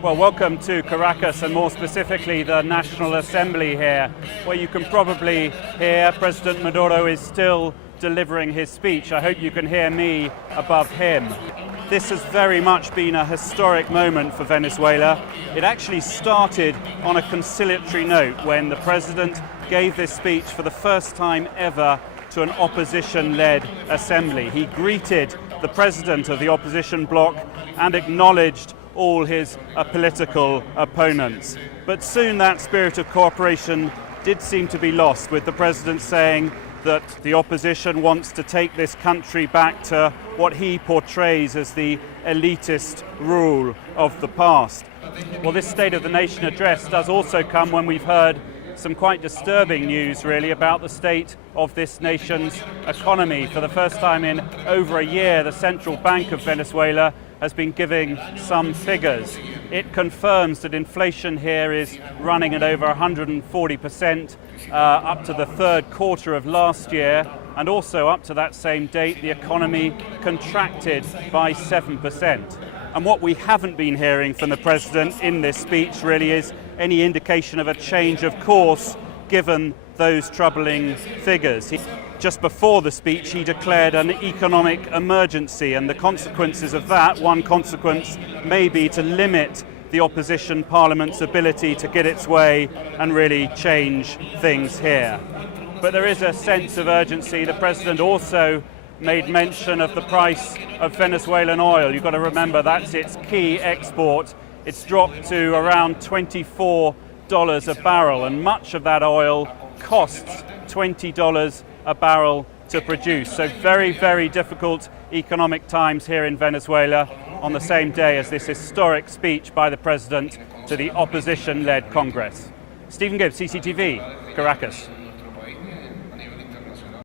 Well, welcome to Caracas, and more specifically the National Assembly here, where you can probably hear President Maduro is still delivering his speech. I hope you can hear me above him. This has very much been a historic moment for Venezuela. It actually started on a conciliatory note when the president gave this speech for the first time ever to an opposition-led assembly. He greeted the president of the opposition bloc and acknowledged all his political opponents. But soon that spirit of cooperation did seem to be lost, with the president saying that the opposition wants to take this country back to what he portrays as the elitist rule of the past. Well, this State of the Nation address does also come when we've heard some quite disturbing news, really, about the state of this nation's economy. For the first time in over a year, the Central Bank of Venezuela has been giving some figures. It confirms that inflation here is running at over 140% up to the third quarter of last year, and also up to that same date the economy contracted by 7%. And what we haven't been hearing from the president in this speech really is any indication of a change of course given those troubling figures. Just before the speech, he declared an economic emergency, and the consequences of that, one consequence may be to limit the opposition parliament's ability to get its way and really change things here. But there is a sense of urgency. The president also made mention of the price of Venezuelan oil. You've got to remember that's its key export. It's dropped to around $24 a barrel, and much of that oil costs $20 a barrel to produce. So very, very difficult economic times here in Venezuela on the same day as this historic speech by the president to the opposition-led Congress. Stephen Gibbs, CCTV, Caracas.